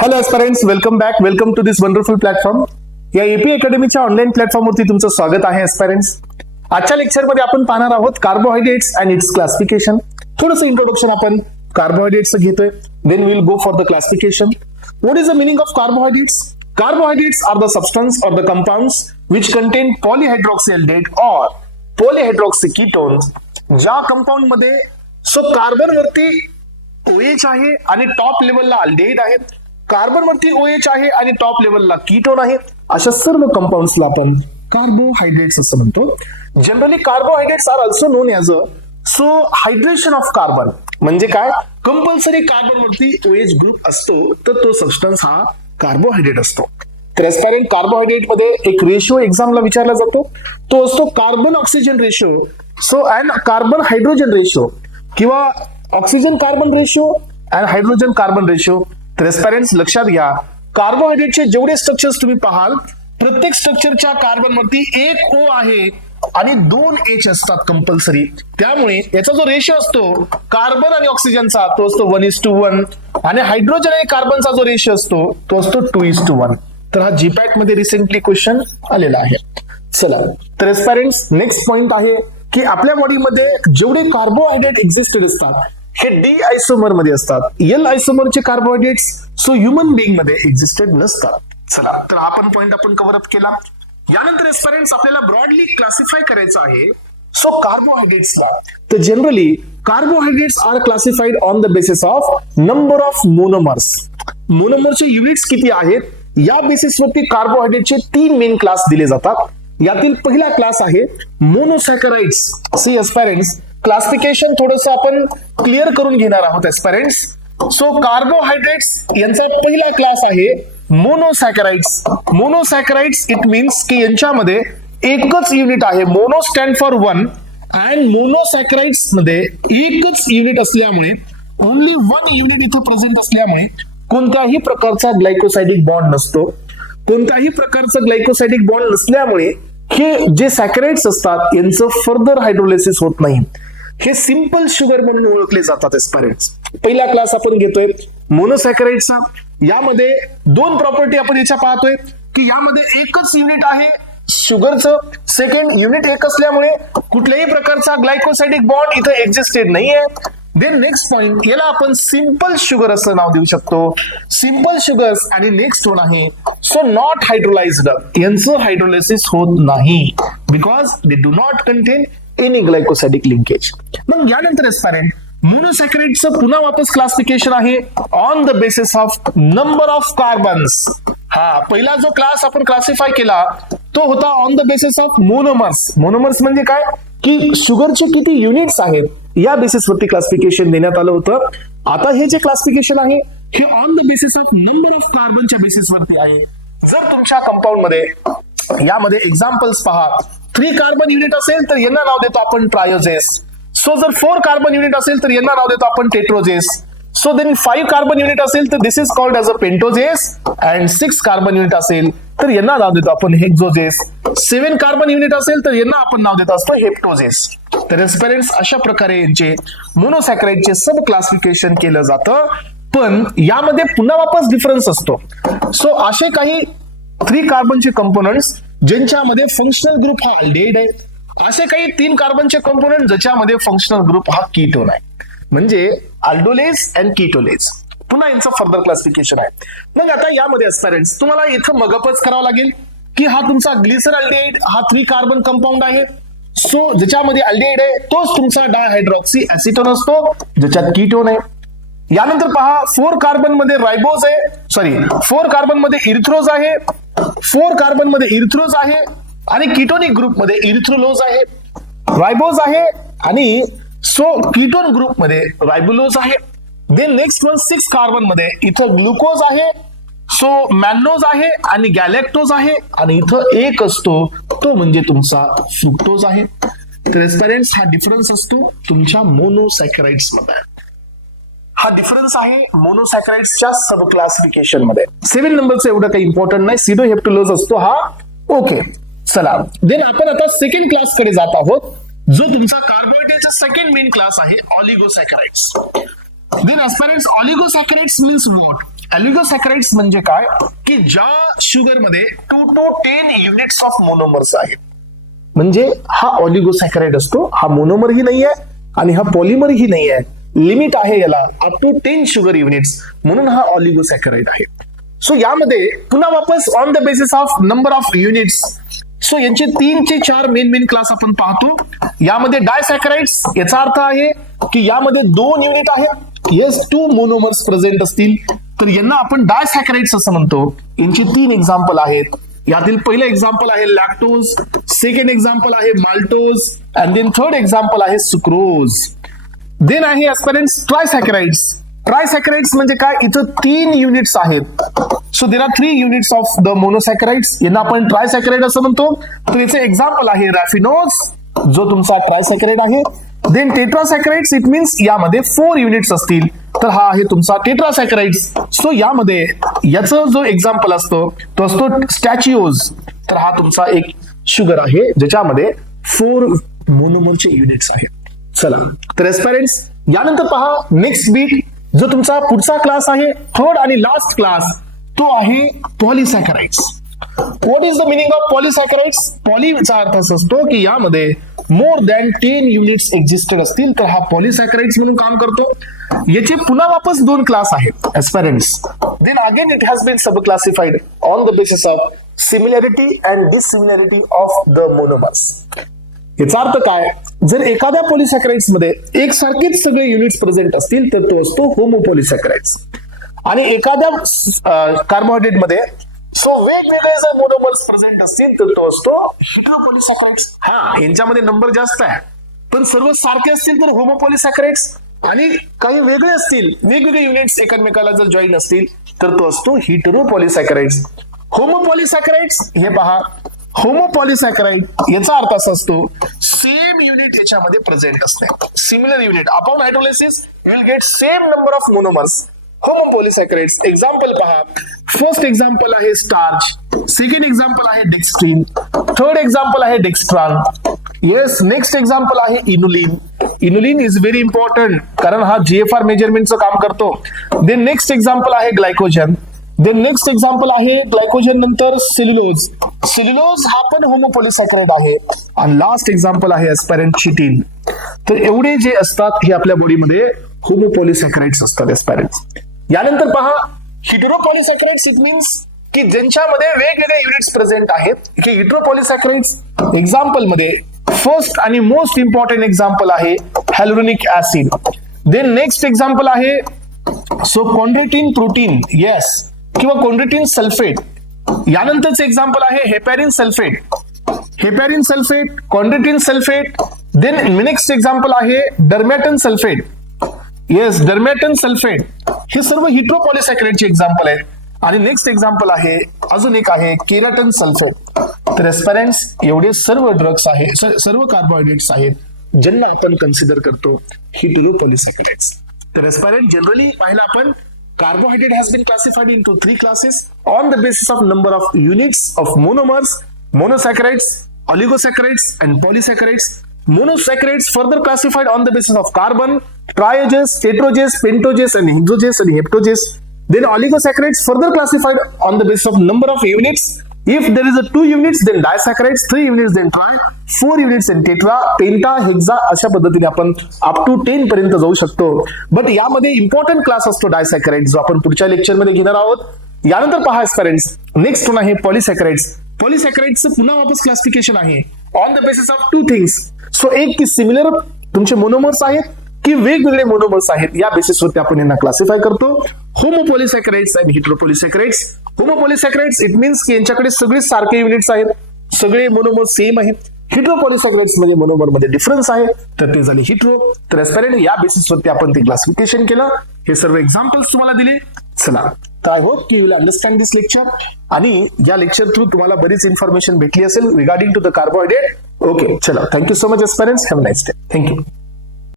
Hello aspirants, welcome back. Welcome to this wonderful platform. या AP अकॅडमीच्या online प्लॅटफॉर्मवरती तुमचं स्वागत आहे एस्पिरंट्स. आजच्या लेक्चरमध्ये आपण पाहणार आहोत कार्बोहायड्रेट्स अँड इट्स क्लासिफिकेशन. थोडंसं इंट्रोडक्शन आपण कार्बोहायड्रेट्सचं घेतोय, then will go for the classification. What is the meaning of carbohydrates? Carbohydrates are the substance or the compounds which contain polyhydroxyaldehyd or polyhydroxyketones. ज्या कंपाऊंड मध्ये कार्बन वरती OH आहे आणि top लेवलला अल्डेहाइड आहे, कार्बन वरती OH आहे आणि टॉप लेवलला कीटोन आहे, अशा सर्व कंपाऊंड्सला आपण कार्बोहायड्रेट्स असं म्हणतो. Generally carbohydrates are also known as a hydration of carbon. म्हणजे काय, कंपल्सरी कार्बन वरती OH ग्रुप असतो तर तो सबस्टन्स हा कार्बोहायड्रेट असतो. ट्रान्सपॅरेंट कार्बोहायड्रेट मध्ये एक रेशो एक्झामला विचारला जातो, तो असतो carbon oxygen ratio. And carbon hydrogen ratio किंवा oxygen carbon ratio and hydrogen carbon ratio. Transparent लक्षात घ्या, कार्बोहायड्रेटचे जेवढे स्ट्रक्चर्स तुम्ही पाहाल, प्रत्येक स्ट्रक्चरच्या कार्बन वरती एक O आहे आणि 2 H असतात कंपल्सरी. त्यामुळे याचा जो रेशो असतो कार्बन आणि ऑक्सिजनचा तो असतो 1:1 आणि हायड्रोजन आणि कार्बनचा जो रेशो असतो तो असतो 2:1. तर हा जीपॅट मध्ये रिसेंटली क्वेश्चन आलेला आहे. चला, तर एस्पिरंट्स नेक्स्ट पॉइंट आहे की आपल्या बॉडीमध्ये जेवढे कार्बोहायड्रेट एक्झिस्टेड असतात हे डी आयसोमर मध्ये असतात. एल आयसोमरचे कार्बोहायड्रेट्स ह्युमन बिंग मध्ये एक्झिस्टेड नसतात. चला, तर हा पण पॉइंट आपण कव्हर अप केला. यानंतर एस्पिरंट्स आपल्याला ब्रॉडली क्लासिफाय करायचं आहे कार्बोहायड्रेट्सला. तर generally carbohydrates are classified on the basis of number of monomers. मोनोमरचे युनिट्स किती आहेत या बेसिसवरती कार्बोहायड्रेटचे 3 मेन क्लास दिले जातात. यातील पहिला क्लास आहे मोनोसॅकराइड्स. सी एस्पिरंट्स, क्लासिफिकेशन थोडंसं आपण क्लिअर करून घेणार आहोत एस्पिरंट्स. कार्बोहायड्रेट्स यांचा पहिला क्लास आहे मोनोसॅकराइड्स. मोनोसॅकराइड्स इट मीन्स की यांच्यामध्ये एकच युनिट आहे. मोनो स्टँड फॉर 1 अँड मोनोसॅकराइड्स मध्ये एकच युनिट असल्यामुळे, ओनली 1 युनिट इथे प्रेझेंट असल्यामुळे कोणत्याही प्रकारचा ग्लायकोसायडिक बॉन्ड नसतो. कोणत्याही प्रकारचा ग्लायकोसायडिक बॉन्ड नसल्यामुळे हे जे सॅकराइड्स असतात यांचं फर्दर हायड्रोलायसिस होत नाही. हे सिंपल शुगर म्हणून ओळखले जातात एस्पिरंट्स. पहिला क्लास आपण घेतोय मोनोसॅकराइड्सचा. यामध्ये 2 प्रॉपर्टी आपण याच्या पाहतोय की यामध्ये एकच युनिट आहे शुगरचं. सेकंड, युनिट एक असल्यामुळे कुठल्याही प्रकारचा ग्लायकोसायडिक बॉन्ड इथे एक्झिस्टेड नाहीये. देन नेक्स्ट पॉइंट, याला आपण सिंपल शुगर असं नाव देऊ शकतो. Simple sugars. आणि नेक्स्ट वन आहे नॉट हायड्रोलाइज्ड. यांचं हायड्रोलायसिस होत नाही because they do not contain any glycosidic linkage. मग यानंतर एस्पिरंट मोनोसॅकराइडचं पुन्हा वापस क्लासिफिकेशन आहे on the basis of number of carbons. हा पहिला जो क्लास आपण क्लासिफाय केला तो होता on the basis of monomers. Monomers म्हणजे काय की शुगरचे किती युनिट्स आहेत या बेसिसवरती क्लासिफिकेशन देण्यात आलं होतं. आता हे जे क्लासिफिकेशन आहे हे on the basis of number of कार्बनच्या बेसिसवरती आहे. जर तुमच्या कंपाऊंड मध्ये यामध्ये एक्झाम्पल्स पहा, 3 कार्बन युनिट असेल तर यांना नाव देतो आपण ट्रायोजेस. जर 4 कार्बन युनिट असेल तर यांना नाव देतो आपण टेट्रोजेस. देन 5 कार्बन युनिट असेल तर this is called as a pentoses. And 6 carbon unit असेल तर यांना नाव देतो आपण हेक्झोजेस. 7 कार्बन युनिट असेल तर यांना आपण नाव देत असतो हेप्टोजेस. तर एस्पिरंट्स अशा प्रकारे यांचे मोनोसॅकराइडचे सब क्लासिफिकेशन केलं जातं. पण यामध्ये पुन्हा वापस डिफरन्स असतो. असे काही 3 कार्बनचे कंपोनंट्स ज्यांच्यामध्ये फंक्शनल ग्रुप हा अल्डेहाइड आहे. असे काही 3 कार्बनचे कंपोनंट ज्याच्यामध्ये फंक्शनल ग्रुप हा कीटोन आहे. म्हणजे अल्डोलेज अँड कीटोलेज. पुन्हा यांचं फर्दर क्लासिफिकेशन आहे. मग आता यामध्ये एस्पिरंट्स तुम्हाला इथं मगअपच करावं लागेल की हा तुमचा ग्लिसर अल्डेहाइड हा 3 कार्बन कंपाऊंड आहे. ज्याच्यामध्ये अल्डेहाइड आहे तोच तुमचा डायहायड्रॉक्सी ऍसिटोन असतो ज्याच्यात कीटोन आहे. यानंतर पहा 4 कार्बन मध्ये रायबोज आहे, 4 कार्बन मध्ये इरिथ्रोज आहे, 4 कार्बन मध्ये इरिथ्रोज आहे आणि कीटोनिक ग्रुप मध्ये इरिथ्रोलोज आहे, रायबोज आहे आणि कीटोन ग्रुप मध्ये रायबुलोज आहे. देन नेक्स्ट वन 6 कार्बन मध्ये इथं ग्लुकोज आहे, मॅन्नोज आहे आणि गॅलेक्टोज आहे आणि इथं एक असतो तो म्हणजे तुमचा फ्रुक्टोज आहे. तर एस्पिरंट्स हा डिफरन्स असतो तुमच्या मोनोसॅकराइड्स मध्ये. हा डिफरन्स आहे मोनोसॅकराइड्सच्या सब क्लासिफिकेशन मध्ये. 7 नंबरचं एवढं काही इम्पॉर्टंट नाही, सिडोहेप्टुलोज असतो हा. ओके, चला देन आपण आता सेकंड क्लास कडे जात आहोत जो तुमचा कार्बोहायड्रेटचा सेकंड मेन क्लास आहे oligosaccharides. Then aspirants oligosaccharides means what? Oligosaccharides म्हणजे काय की ज्या शुगर मध्ये 2 to 10 युनिट्स ऑफ मोनोमर्स आहेत, म्हणजे हा ऑलिगोसॅकराइड असतो. हा मोनोमरही नाही आहे आणि हा पॉलिमरही नाही आहे. लिमिट आहे याला अप टू 10 शुगर युनिट्स, म्हणून हा ऑलिगोसॅकराइड आहे. सो यामध्ये पुन्हा वापस on the basis of number of units, so यांचे 3 ते 4 मेन क्लास आपण पाहतो. यामध्ये डायसॅकराइड्स, याचा अर्थ आहे की यामध्ये 2 युनिट आहेत. येस, 2 मोनोमर्स प्रेझेंट असतील तर यांना आपण डायसॅकराइड्स असं म्हणतो. यांची 3 एक्झाम्पल आहेत. यातील पहिलं एक्झाम्पल आहे लॅक्टोज, सेकंड एक्झाम्पल आहे maltose, and then third example आहे सुक्रोज. देन आहे एस्पिरंट्स ट्रायसॅकराइड्स. ट्रायसॅकराइड्स म्हणजे काय, इथं 3 युनिट्स आहेत. So there are 3 units of the monosaccharides, यांना आपण ट्रायसॅकराइड असं म्हणतो. तर याचे एक्झाम्पल आहे रॅफिनोज, जो तुमचा ट्रायसॅकराइड आहे. देन टेट्रासॅकराइड्स, इट मीन्स यामध्ये 4 युनिट्स असतील तर हा आहे तुमचा टेट्रासॅकराइड्स. सो यामध्ये याचा जो एक्झाम्पल असतो तो असतो स्टॅचिओज. तर हा तुमचा एक शुगर आहे ज्याच्यामध्ये 4 मोनोमरचे युनिट्स आहेत. चला तर एस्पिरंट्स, यानंतर पहा नेक्स्ट बीट, जो तुमचा पुढचा क्लास आहे, थर्ड आणि लास्ट क्लास, तो आहे polysaccharides. What is the meaning of polysaccharides? पॉलीचा अर्थ असा असतो की यामध्ये मोर दॅन 10 युनिट्स एक्झिस्टेड असतील तर हा पॉलिसॅकराइड्स म्हणून काम करतो. याचे पुन्हा वापस 2 क्लास आहेत aspirants. Then again it has been sub classified on the basis of similarity and dissimilarity of the monomers. याचा अर्थ काय, जर एखाद्या पॉलिसॅकराइड्स मध्ये एकसारखेच सगळे युनिट्स प्रेझेंट असतील तर तो असतो होमोपॉलिसॅकराइड्स. आणि एखाद्या कार्बोहायड्रेट मध्ये सो वेगवेगळे जर मोनोमर्स प्रेझेंट असतील तर तो असतो हेटेरोपॉलिसॅकराइड्स. हा, यांच्यामध्ये नंबर जास्त आहे, पण सर्व सारखे असतील तर होमोपॉलिसॅकराइड्स, आणि काही वेगळे असतील, वेगवेगळे युनिट्स एकमेकाला जर जॉईन असतील तर तो असतो हेटेरोपॉलिसॅकराइड्स. होमोपॉलिसॅकराइड्स, हे पहा, होमोपॉलिसॅकराइड याचा अर्थ असा असतो सेम युनिट याच्यामध्ये प्रेझेंट असते. Similar unit upon hydrolysis you will get same number of monomers. Homopolysaccharides example पहा. फर्स्ट एक्झाम्पल आहे स्टार्च, सेकंड एक्झाम्पल आहे डेक्स्ट्रीन, थर्ड एक्झाम्पल आहे डेक्स्ट्रान. येस, नेक्स्ट एक्झाम्पल आहे inulin. Inulin is very important कारण हा GFR मेजरमेंटचं काम करतो. देन नेक्स्ट एक्झाम्पल आहे ग्लायकोजन. देन नेक्स्ट एक्झाम्पल आहे ग्लायकोजन नंतर सेल्युलोज. सेल्युलोज हा पण होमोपॉलिसॅकराइड आहे. आणि लास्ट एक्झाम्पल आहे एस्पिरंट चिटिन. तर एवढे जे असतात हे आपल्या बॉडीमध्ये होमोपॉलिसॅकराइड्स असतात एस्पिरंट्स. यानंतर पहा हेटेरोपॉलिसॅकराइड्स, इट मीन्स की ज्यांच्यामध्ये वेगवेगळे युनिट्स प्रेझेंट आहेत. हे हेटेरोपॉलिसॅकराइड्स एक्झाम्पल मध्ये फर्स्ट आणि मोस्ट इम्पॉर्टंट एक्झाम्पल आहे hyaluronic acid. Then next example आहे सो कॉन्ड्रेटिन प्रोटीन, येस, किंवा कॉन्ड्रेटिन सल्फेट. यानंतरचे एक्झाम्पल आहे heparin sulphate, heparin sulphate, chondroitin sulphate. Then next example आहे dermatan sulphate. Yes, dermatan sulphate. हे सर्व हेटेरोपॉलिसॅकराइडचे एक्झाम्पल आहेत. आणि नेक्स्ट एक्झाम्पल आहे, अजून एक आहे केराटन सल्फेट. तर एस्पिरंट्स, एवढे सर्व ड्रग्स आहेत, सर्व कार्बोहायड्रेट्स आहेत ज्यांना आपण कन्सिडर करतो हेटेरोपॉलिसॅकराइड्स. तर एस्पिरंट, जनरली पाहिलं आपण carbohydrate has been classified into 3 classes on the basis of number of units of monomers, monosaccharides, oligosaccharides, and polysaccharides. Monosaccharides further classified on the basis of carbon, triages, tetrages, pentages, and hexages and heptages. Then oligosaccharides further classified on the basis of number of units. If there is a 2 units, then disaccharides, 3 units, then tri, 4 units, then tetra, penta, hexa. अशा पद्धतीने आपण up to 10 पर्यंत जाऊ शकतो. But यामध्ये important class असतो डायसॅकराइड, जो आपण पुढच्या लेक्चरमध्ये घेणार आहोत. यानंतर पहा एस्पिरंट्स, नेक्स्ट वन आहे पॉलिसॅकराइड्स. पॉलिसॅकराइड्सचं पुन्हा वापस क्लासिफिकेशन आहे on the basis of 2 things. So एक की सिमिलर तुमचे मोनोमर्स आहेत की वेगवेगळे मोनोमर्स आहेत, या बेसिसवरती आपण यांना क्लासिफाय करतो. होमोपॉलिसॅकराइड्स आणि हेटेरोपॉलिसॅकराइड्स. होमोपॉलिसॅकराइड्स इट मीन्स की यांच्याकडे सगळे सारखे युनिट्स आहेत, सगळे मोनोमर्स सेम आहेत. हेटेरोपॉलिसॅकराइड्स मध्ये मोनोमर मध्ये डिफरन्स आहे, तर ते झाले हेटेरो. तर एस्पिरंट, या बेसिसवरती आपण ते क्लासिफिकेशन केलं. हे सर्व एक्झाम्पल्स तुम्हाला दिले. चला, तर आय होप की you will understand this lecture. आणि या लेक्चर थ्रू तुम्हाला बरीच इन्फॉर्मेशन भेटली असेल regarding to the carbohydrate. Okay, चला, thank you so much aspirants. Have a nice day. Thank you.